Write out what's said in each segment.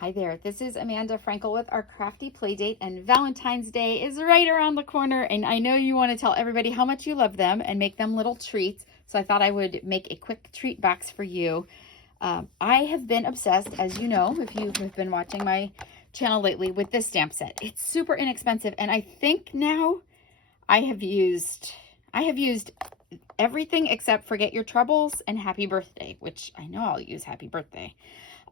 Hi there, this is Amanda Frankel with our Crafty Playdate, and Valentine's Day is right around the corner, and I know you want to tell everybody how much you love them and make them little treats, so I thought I would make a quick treat box for you. I have been obsessed, as you know, if you have been watching my channel lately, with this stamp set. It's super inexpensive, and I think now I have used everything except Forget Your Troubles and Happy Birthday, which I know I'll use Happy Birthday.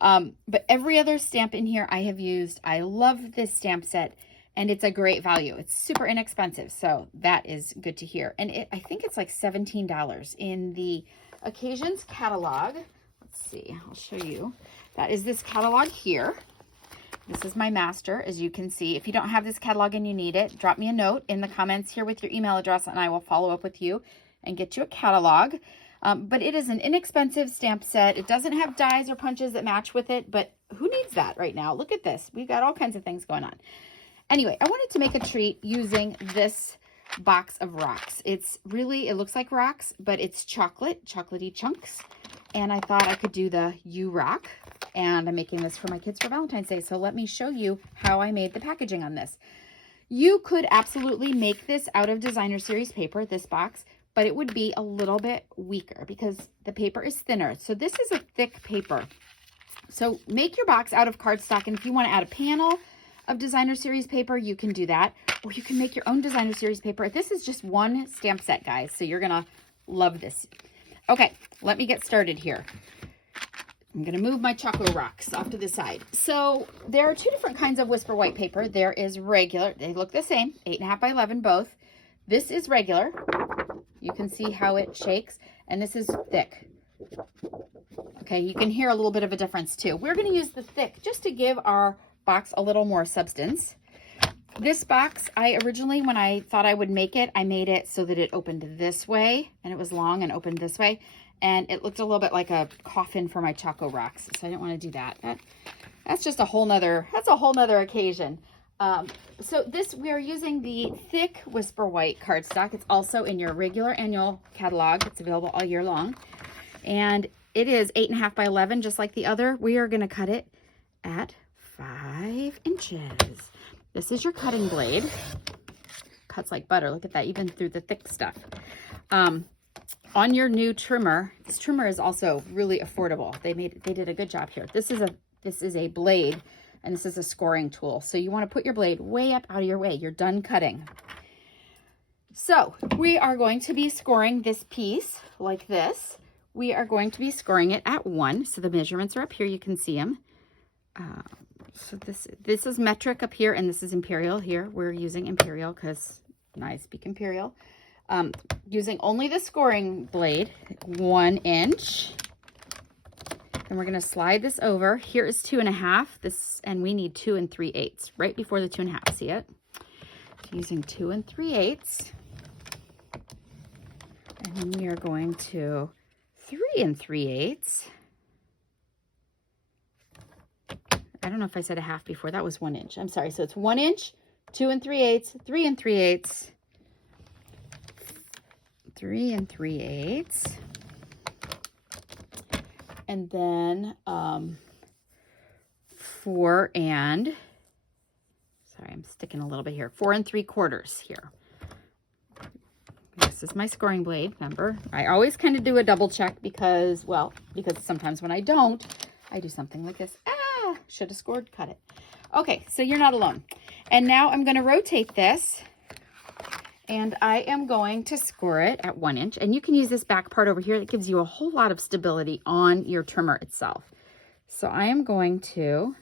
But every other stamp in here I have used. I love this stamp set, and it's a great value. It's super inexpensive, so that is good to hear. And I think it's like $17 in the Occasions catalog. Let's see, I'll show you. That is this catalog here. This is my master, as you can see. If you don't have this catalog and you need it, drop me a note in the comments here with your email address, and I will follow up with you and get you a catalog. But it is an inexpensive stamp set. It doesn't have dies or punches that match with it, but who needs that right now? Look at this. We've got all kinds of things going on. Anyway, I wanted to make a treat using this box of rocks. It looks like rocks, but it's chocolatey chunks. And I thought I could do the You Rock. And I'm making this for my kids for Valentine's Day. So let me show you how I made the packaging on this. You could absolutely make this out of designer series paper, this box, but it would be a little bit weaker because the paper is thinner. So this is a thick paper. So make your box out of cardstock, and if you want to add a panel of designer series paper, you can do that, or you can make your own designer series paper. This is just one stamp set, guys, so you're gonna love this. Okay, let me get started here. I'm gonna move my Choco Rocks off to the side. So there are two different kinds of Whisper White paper. There is regular, they look the same, 8.5 by 11 both. This is regular. You can see how it shakes, and this is thick. Okay, you can hear a little bit of a difference too. We're going to use the thick just to give our box a little more substance. This box, I originally, when I thought I would make it, I made it so that it opened this way, and it was long and opened this way, and it looked a little bit like a coffin for my Choco Rocks, so I didn't want to do that. That's just a whole nother occasion. So we are using the thick Whisper White cardstock. It's also in your regular annual catalog. It's available all year long. And it is 8.5 by 11, just like the other. We are going to cut it at 5 inches. This is your cutting blade. Cuts like butter. Look at that, even through the thick stuff. On your new trimmer, this trimmer is also really affordable. They did a good job here. This is a blade, and this is a scoring tool. So you want to put your blade way up out of your way. You're done cutting. So we are going to be scoring this piece like this. We are going to be scoring it at 1. So the measurements are up here. You can see them. So this is metric up here, and this is imperial here. We're using imperial because I speak imperial. Using only the scoring blade, 1 inch. And we're going to slide this over. Here is 2.5. And we need 2 3/8 right before the 2.5. See it? Using 2 3/8. And then we are going to 3 3/8. I don't know if I said a half before. That was 1 inch. I'm sorry. So it's 1 inch, 2 3/8, 3 3/8, 3 3/8. And then 4 and, sorry, I'm sticking a little bit here, 4 3/4 here. This is my scoring blade, remember? I always kind of do a double check because sometimes when I don't, I do something like this. Should have scored, cut it. Okay, so you're not alone. And now I'm going to rotate this, and I am going to score it at 1 inch. And you can use this back part over here. That gives you a whole lot of stability on your trimmer itself. So I am going to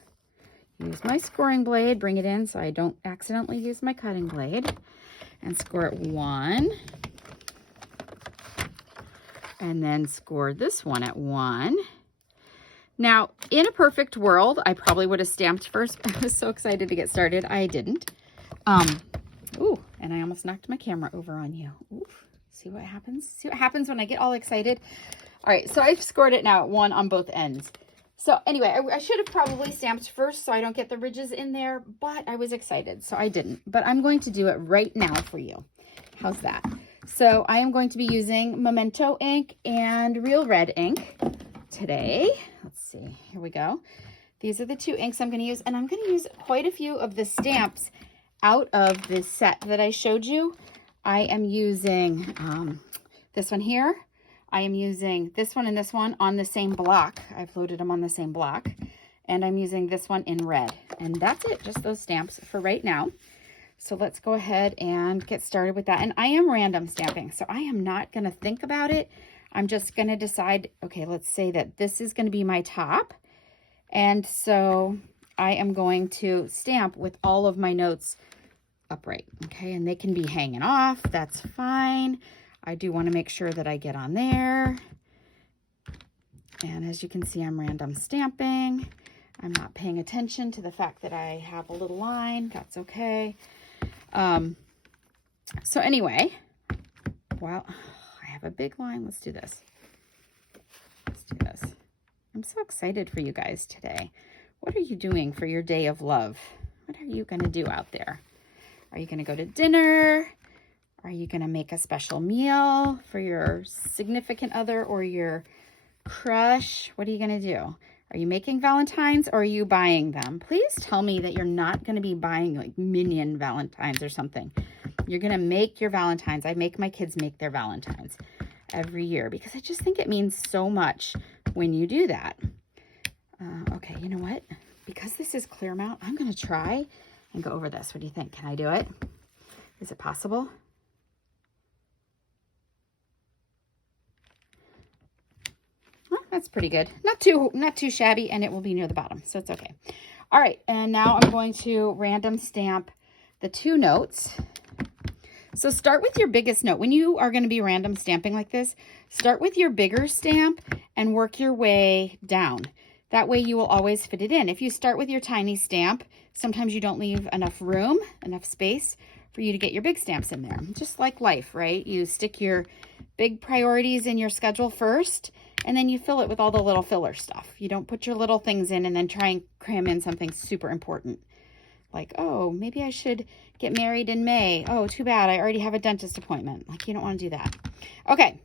use my scoring blade, bring it in so I don't accidentally use my cutting blade, and score it 1. And then score this one at 1. Now, in a perfect world, I probably would have stamped first. I was so excited to get started. I didn't. Ooh, and I almost knocked my camera over on you. Oof. See what happens? See what happens when I get all excited? All right, so I've scored it now at 1 on both ends. So anyway, I should have probably stamped first so I don't get the ridges in there, but I was excited, so I didn't. But I'm going to do it right now for you. How's that? So I am going to be using Memento ink and Real Red ink today. Let's see, here we go. These are the 2 inks I'm going to use, and I'm going to use quite a few of the stamps out of this set that I showed you. I am using this one here. I am using this one and this one on the same block. I've loaded them on the same block. And I'm using this one in red. And that's it, just those stamps for right now. So let's go ahead and get started with that. And I am random stamping, so I am not going to think about it. I'm just going to decide, okay, let's say that this is going to be my top. And so I am going to stamp with all of my notes upright, okay? And they can be hanging off, that's fine. I do want to make sure that I get on there. And as you can see, I'm random stamping. I'm not paying attention to the fact that I have a little line. That's okay. So anyway, well, I have a big line. Let's do this. Let's do this. I'm so excited for you guys today. What are you doing for your day of love? What are you going to do out there? Are you going to go to dinner? Are you going to make a special meal for your significant other or your crush? What are you going to do? Are you making Valentines or are you buying them? Please tell me that you're not going to be buying like Minion Valentines or something. You're going to make your Valentines. I make my kids make their Valentines every year because I just think it means so much when you do that. Okay, you know what? Because this is clear mount, I'm going to try and go over this. What do you think? Can I do it? Is it possible? Well, that's pretty good. Not too shabby, and it will be near the bottom, so it's okay. All right, and now I'm going to random stamp the 2 notes. So start with your biggest note. When you are going to be random stamping like this, start with your bigger stamp and work your way down. That way you will always fit it in. If you start with your tiny stamp, sometimes you don't leave enough room, enough space for you to get your big stamps in there. Just like life, right? You stick your big priorities in your schedule first, and then you fill it with all the little filler stuff. You don't put your little things in and then try and cram in something super important. Like, oh, maybe I should get married in May. Oh, too bad. I already have a dentist appointment. Like, you don't want to do that. Okay.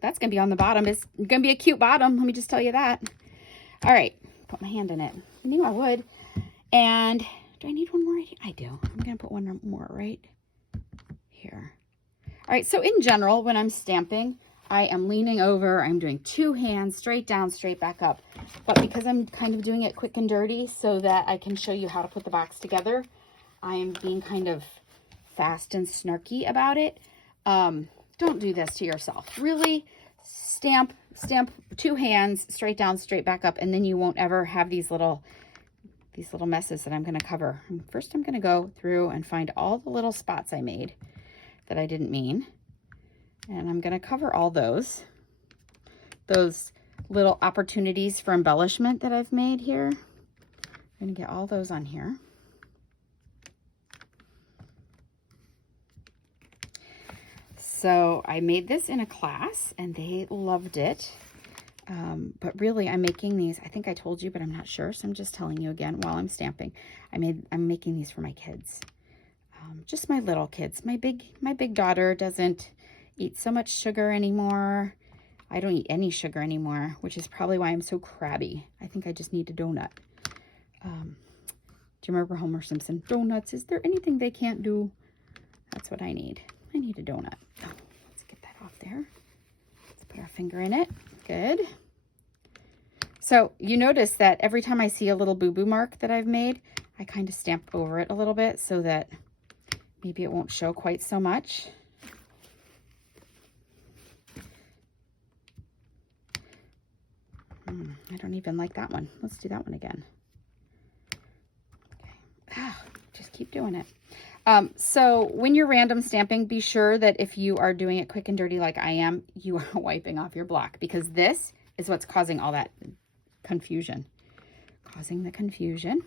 That's going to be on the bottom. It's going to be a cute bottom. Let me just tell you that. All right. Put my hand in it. I knew I would. And do I need one more? I do. I'm going to put one more right here. All right. So in general, when I'm stamping, I am leaning over. I'm doing 2 hands, straight down, straight back up. But because I'm kind of doing it quick and dirty so that I can show you how to put the box together, I am being kind of fast and snarky about it. Don't do this to yourself. Really stamp 2 hands, straight down, straight back up, and then you won't ever have these little messes that I'm going to cover. First, I'm going to go through and find all the little spots I made that I didn't mean. And I'm going to cover all those little opportunities for embellishment that I've made here. I'm going to get all those on here. So I made this in a class and they loved it. But really I'm making these, I think I told you, but I'm not sure. So I'm just telling you again while I'm stamping. I'm making these for my kids. Just my little kids. My big daughter doesn't eat so much sugar anymore. I don't eat any sugar anymore, which is probably why I'm so crabby. I think I just need a donut. Do you remember Homer Simpson? Donuts, is there anything they can't do? That's what I need. I need a donut. Oh, let's get that off there. Let's put our finger in it. Good. So you notice that every time I see a little boo-boo mark that I've made, I kind of stamp over it a little bit so that maybe it won't show quite so much. I don't even like that one. Let's do that one again. Okay. Just keep doing it. So when you're random stamping, be sure that if you are doing it quick and dirty like I am, you are wiping off your block, because this is what's causing all that confusion. Causing the confusion.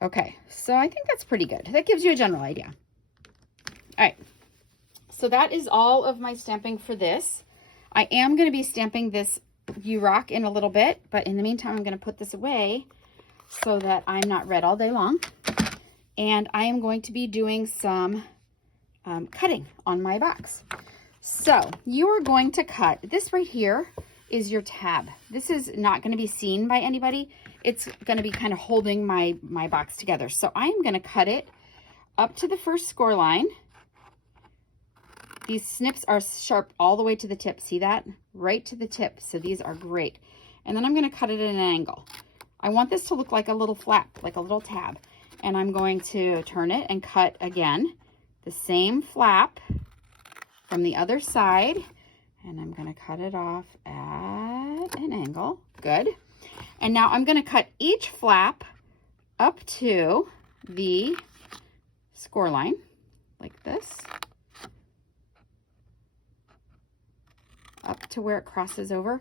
Okay, so I think that's pretty good. That gives you a general idea. All right. So that is all of my stamping for this. I am going to be stamping this You Rock in a little bit, but in the meantime, I'm going to put this away so that I'm not red all day long. And I am going to be doing some cutting on my box. So you are going to cut, this right here is your tab. This is not going to be seen by anybody. It's going to be kind of holding my box together. So I am going to cut it up to the first score line. These snips are sharp all the way to the tip. See that? Right to the tip. So these are great. And then I'm going to cut it at an angle. I want this to look like a little flap, like a little tab. And I'm going to turn it and cut again the same flap from the other side. And I'm going to cut it off at an angle. Good. And now I'm going to cut each flap up to the score line like this. Up to where it crosses over.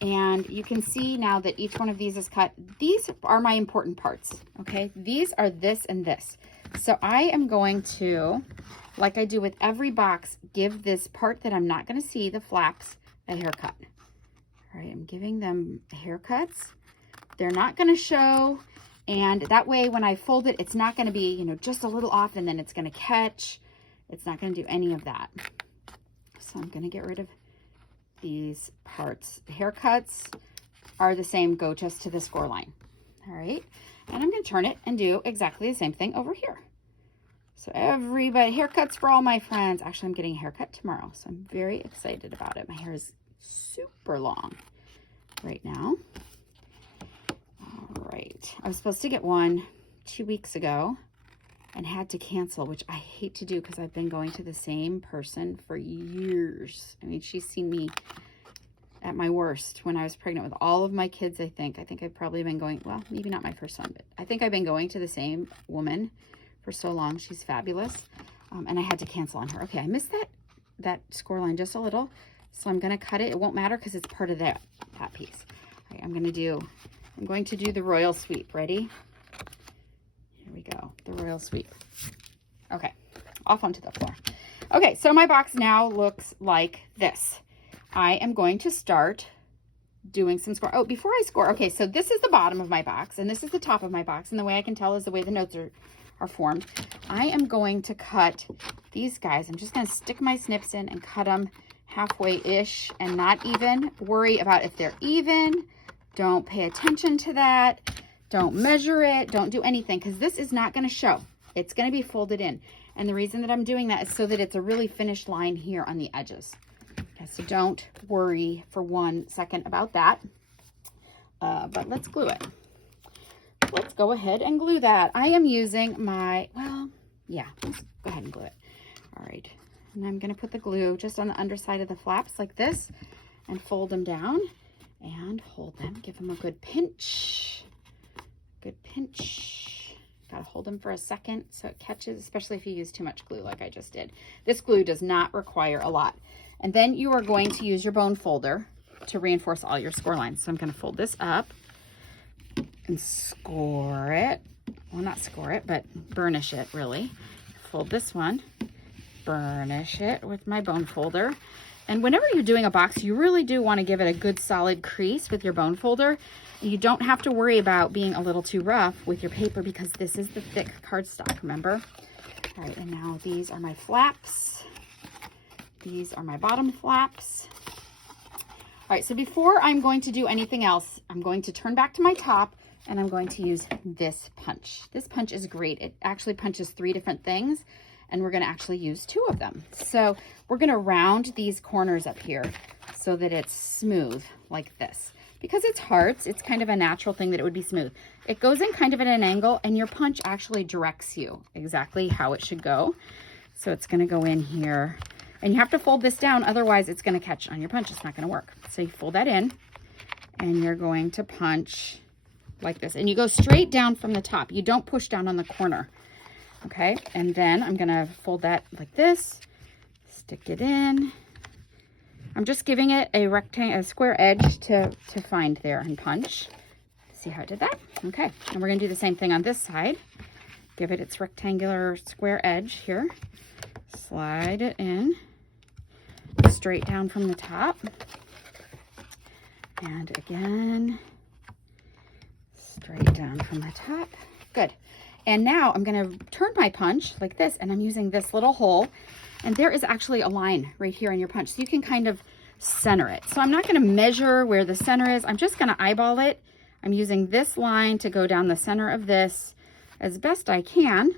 And you can see now that each one of these is cut. These are my important parts, okay? These are this and this. So I am going to, like I do with every box, give this part that I'm not going to see, the flaps, a haircut. All right, I'm giving them haircuts. They're not going to show, and that way when I fold it, it's not going to be, you know, just a little off and then it's going to catch. It's not going to do any of that. So I'm going to get rid of these parts. The haircuts are the same, go just to the score line. All right, and I'm going to turn it and do exactly the same thing over here. So everybody, haircuts for all my friends. Actually, I'm getting a haircut tomorrow, so I'm very excited about it. My hair is super long right now. All right, I was supposed to get one 2 weeks ago and had to cancel, which I hate to do because I've been going to the same person for years. I mean, she's seen me at my worst when I was pregnant with all of my kids, I think. I've probably been going, well, maybe not my first one, but I think I've been going to the same woman for so long. She's fabulous. And I had to cancel on her. Okay, I missed that score line just a little, so I'm going to cut it. It won't matter because it's part of that piece. All right, I'm going to do the royal sweep. Ready? Here we go, the royal sweep. Okay, off onto the floor. Okay, so my box now looks like this. I am going to start doing some score. Oh, before I score, okay, so this is the bottom of my box, and this is the top of my box, and the way I can tell is the way the notes are formed. I am going to cut these guys. I'm just going to stick my snips in and cut them halfway-ish and not even worry about if they're even. Don't pay attention to that. Don't measure it. Don't do anything because this is not going to show. It's going to be folded in. And the reason that I'm doing that is so that it's a really finished line here on the edges. Okay, so don't worry for 1 second about that. But let's glue it. Let's go ahead and glue that. I am using my, well, yeah, let's go ahead and glue it. All right. And I'm going to put the glue just on the underside of the flaps like this and fold them down and hold them. Give them a good pinch. Good pinch. Gotta hold them for a second so it catches, especially if you use too much glue like I just did. This glue does not require a lot. And then you are going to use your bone folder to reinforce all your score lines. So I'm going to fold this up and score it. Well, not score it, but burnish it really. Fold this one, burnish it with my bone folder. And whenever you're doing a box, you really do want to give it a good solid crease with your bone folder. You don't have to worry about being a little too rough with your paper because this is the thick cardstock, remember? All right, and now these are my flaps. These are my bottom flaps. All right, so before I'm going to do anything else, I'm going to turn back to my top and I'm going to use this punch. This punch is great. It actually punches 3 different things and we're going to actually use 2 of them. So we're going to round these corners up here so that it's smooth like this. Because it's hearts, it's kind of a natural thing that it would be smooth. It goes in kind of at an angle and your punch actually directs you exactly how it should go. So it's going to go in here and you have to fold this down, otherwise it's going to catch on your punch. It's not going to work. So you fold that in and you're going to punch like this. And you go straight down from the top. You don't push down on the corner. Okay, and then I'm going to fold that like this, stick it in. I'm just giving it a square edge to find there and punch. See how I did that? Okay, and we're going to do the same thing on this side. Give it its rectangular square edge here. Slide it in straight down from the top. And again, straight down from the top. Good. And now I'm going to turn my punch like this, and I'm using this little hole. And there is actually a line right here on your punch. So you can kind of center it. So I'm not going to measure where the center is. I'm just going to eyeball it. I'm using this line to go down the center of this as best I can,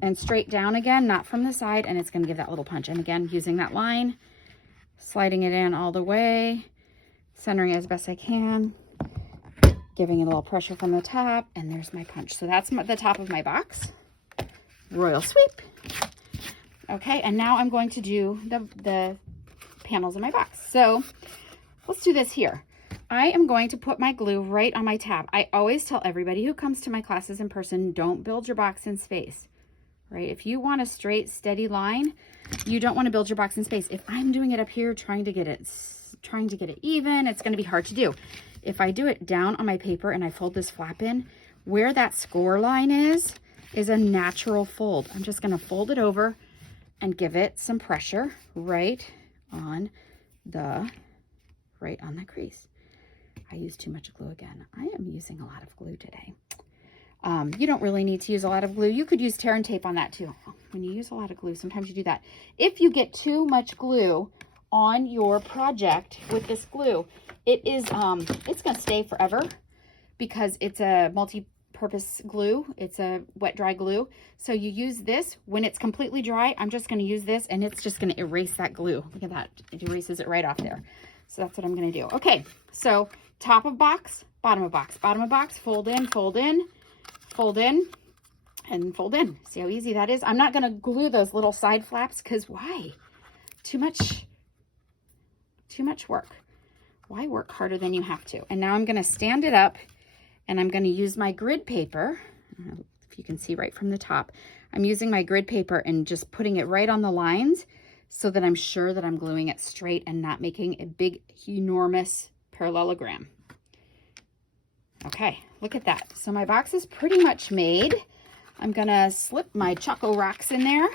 and straight down again, not from the side, and it's going to give that little punch. And again, using that line, sliding it in all the way, centering it as best I can, giving it a little pressure from the top, and there's my punch. So that's the top of my box. Royal sweep. Okay, and now I'm going to do the panels in my box. So let's do this here. I am going to put my glue right on my tab. I always tell everybody who comes to my classes in person, don't build your box in space, right? If you want a straight, steady line, you don't want to build your box in space. If I'm doing it up here, trying to get it even, it's going to be hard to do. If I do it down on my paper and I fold this flap in, where that score line is a natural fold. I'm just going to fold it over and give it some pressure right on the crease. I used too much glue again. I am using a lot of glue today. You don't really need to use a lot of glue. You could use tear and tape on that too. When you use a lot of glue, sometimes you do that. If you get too much glue on your project with this glue, it's going to stay forever because it's a multi-purpose glue. It's a wet dry glue. So you use this when it's completely dry. I'm just going to use this and it's just going to erase that glue. Look at that. It erases it right off there. So that's what I'm going to do. Okay. So top of box, bottom of box, fold in, fold in, fold in, and fold in. See how easy that is? I'm not going to glue those little side flaps because why? Too much work. Why work harder than you have to? And now I'm going to stand it up and I'm going to use my grid paper. If you can see right from the top, I'm using my grid paper and just putting it right on the lines so that I'm sure that I'm gluing it straight and not making a big, enormous parallelogram. Okay, look at that. So my box is pretty much made. I'm gonna slip my Choco Rocks in there.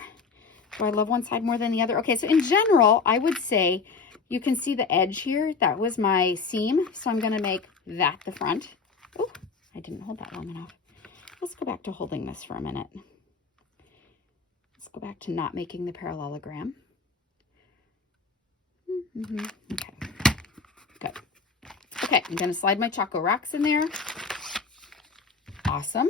Do I love one side more than the other? Okay, so in general, I would say you can see the edge here. That was my seam. So I'm gonna make that the front. Oh, I didn't hold that long enough. Let's go back to holding this for a minute. Let's go back to not making the parallelogram. Okay, good. Okay, I'm going to slide my Choco Rocks in there. Awesome.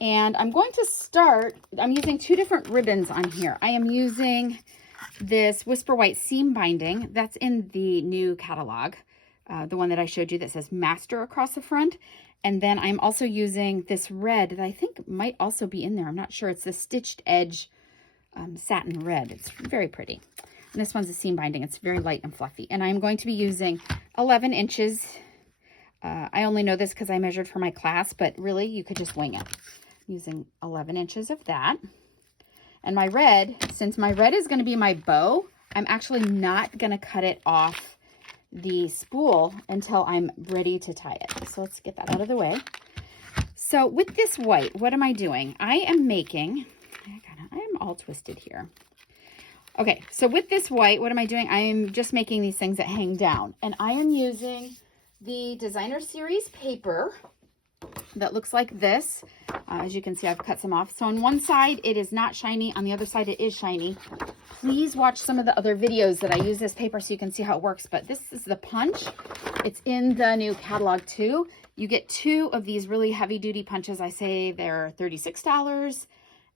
And I'm going to start, I'm using two different ribbons on here. I am using this Whisper White seam binding. That's in the new catalog, the one that I showed you that says Master across the front. And then I'm also using this red that I think might also be in there. I'm not sure. It's the Stitched Edge satin red. It's very pretty. And this one's a seam binding. It's very light and fluffy. And I'm going to be using 11 inches. I only know this because I measured for my class, but really you could just wing it. I'm using 11 inches of that. And my red, since my red is going to be my bow, I'm actually not going to cut it off the spool until I'm ready to tie it. So let's get that out of the way. So with this white, what am I doing? I am all twisted here. Okay, so with this white, what am I doing? I am just making these things that hang down. And I am using the Designer Series paper that looks like this. As you can see, I've cut some off. So on one side, it is not shiny. On the other side, it is shiny. Please watch some of the other videos that I use this paper so you can see how it works. But this is the punch. It's in the new catalog too. You get two of these really heavy-duty punches. I say they're $36,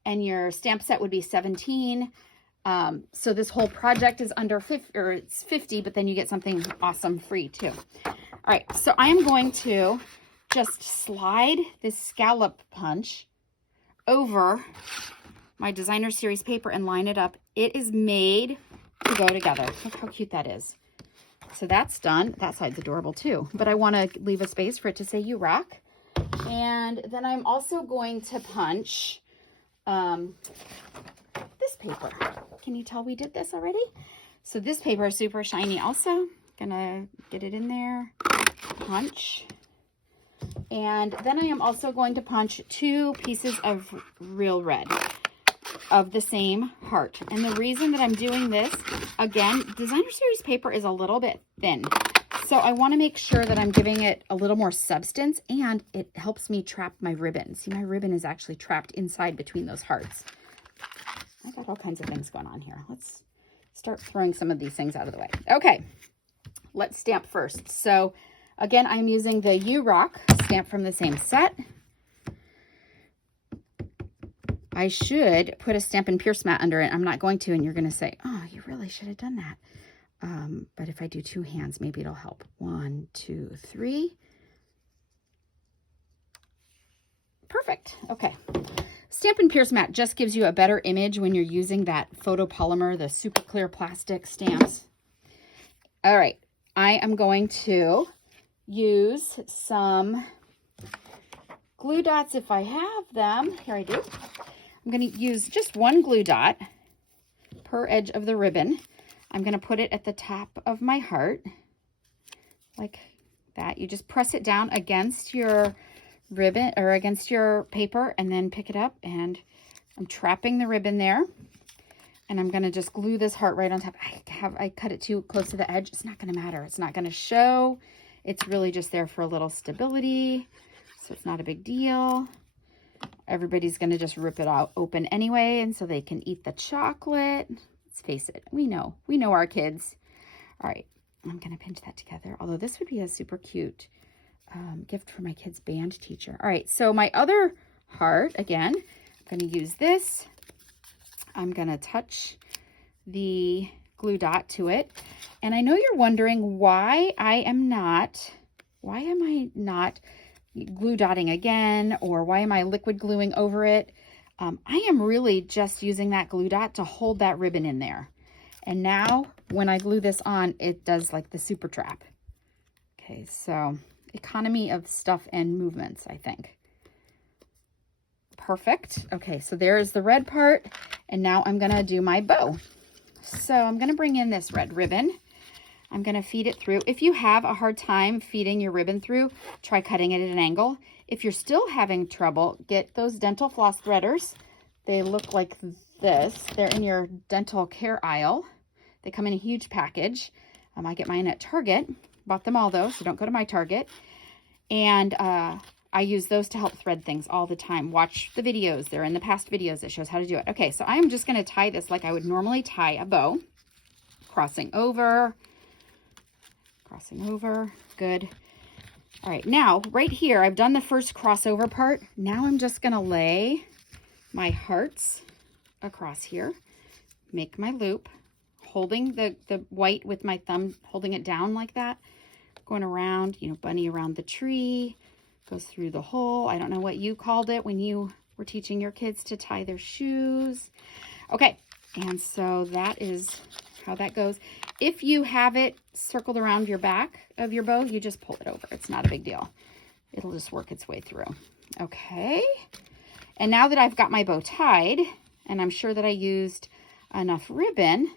and your stamp set would be $17. So this whole project is under 50, or it's 50, but then you get something awesome free too. All right, so I am going to just slide this scallop punch over my Designer Series paper and line it up. It is made to go together. Look how cute that is. So that's done. That side's adorable too, but I want to leave a space for it to say "You Rock." And then I'm also going to punch this paper. Can you tell we did this already? So this paper is super shiny also. Gonna get it in there, punch. And then I am also going to punch two pieces of real red of the same heart. And the reason that I'm doing this, again, Designer Series paper is a little bit thin. So I want to make sure that I'm giving it a little more substance, and it helps me trap my ribbon. See, my ribbon is actually trapped inside between those hearts. I got all kinds of things going on here. Let's start throwing some of these things out of the way. Okay, let's stamp first. So again, I'm using the You Rock stamp from the same set. I should put a Stampin' Pierce mat under it. I'm not going to, and you're going to say, oh, you really should have done that. But if I do 2 hands, maybe it'll help. 1, 2, 3. Perfect. Okay. Stampin' Pierce mat just gives you a better image when you're using that photopolymer, the super clear plastic stamps. All right. I am going to use some glue dots if I have them. Here I do. I'm going to use just 1 glue dot per edge of the ribbon. I'm going to put it at the top of my heart like that. You just press it down against your ribbon or against your paper and then pick it up, and I'm trapping the ribbon there, and I'm going to just glue this heart right on top. I cut it too close to the edge. It's not going to matter. It's not going to show. It's really just there for a little stability, so it's not a big deal. Everybody's going to just rip it out open anyway, and so they can eat the chocolate. Let's face it, we know our kids. All right, I'm going to pinch that together, although this would be a super cute gift for my kid's band teacher. All right, so my other heart, again, I'm going to use this. I'm going to touch the glue dot to it. And I know you're wondering why am I not glue dotting again, or why am I liquid gluing over it? I am really just using that glue dot to hold that ribbon in there. And now when I glue this on, it does like the super trap. Okay, so economy of stuff and movements, I think. Perfect. Okay, so there's the red part, and now I'm gonna do my bow. So I'm gonna bring in this red ribbon. I'm gonna feed it through. If you have a hard time feeding your ribbon through, try cutting it at an angle. If you're still having trouble, get those dental floss threaders. They look like this. They're in your dental care aisle. They come in a huge package. I get mine at Target. Bought them all though, so don't go to my Target. And I use those to help thread things all the time. Watch the videos. They're in the past videos that shows how to do it. Okay, so I'm just gonna tie this like I would normally tie a bow. Crossing over, good. All right, now right here, I've done the first crossover part. Now I'm just gonna lay my hearts across here, make my loop, holding the white with my thumb, holding it down like that, going around, bunny around the tree, goes through the hole. I don't know what you called it when you were teaching your kids to tie their shoes. Okay, and so that is how that goes. If you have it circled around your back of your bow, you just pull it over. It's not a big deal. It'll just work its way through. Okay, and now that I've got my bow tied, and I'm sure that I used enough ribbon,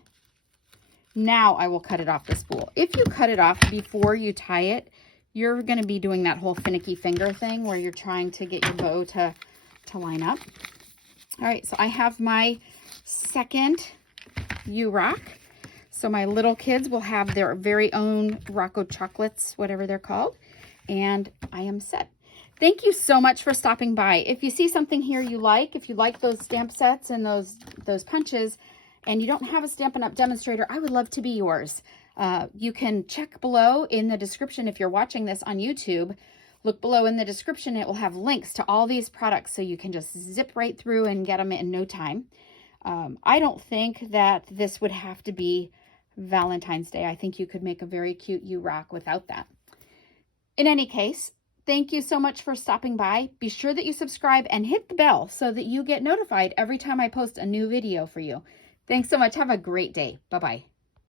now I will cut it off the spool. If you cut it off before you tie it, you're going to be doing that whole finicky finger thing where you're trying to get your bow to line up. All right, so I have my second U-Rock. So my little kids will have their very own Rocco chocolates, whatever they're called, and I am set. Thank you so much for stopping by. If you see something here you like, if you like those stamp sets and those punches, and you don't have a Stampin' Up! Demonstrator, I would love to be yours. You can check below in the description if you're watching this on YouTube. Look below in the description. It will have links to all these products so you can just zip right through and get them in no time. I don't think that this would have to be Valentine's Day. I think you could make a very cute U-Rock without that. In any case, thank you so much for stopping by. Be sure that you subscribe and hit the bell so that you get notified every time I post a new video for you. Thanks so much. Have a great day. Bye-bye.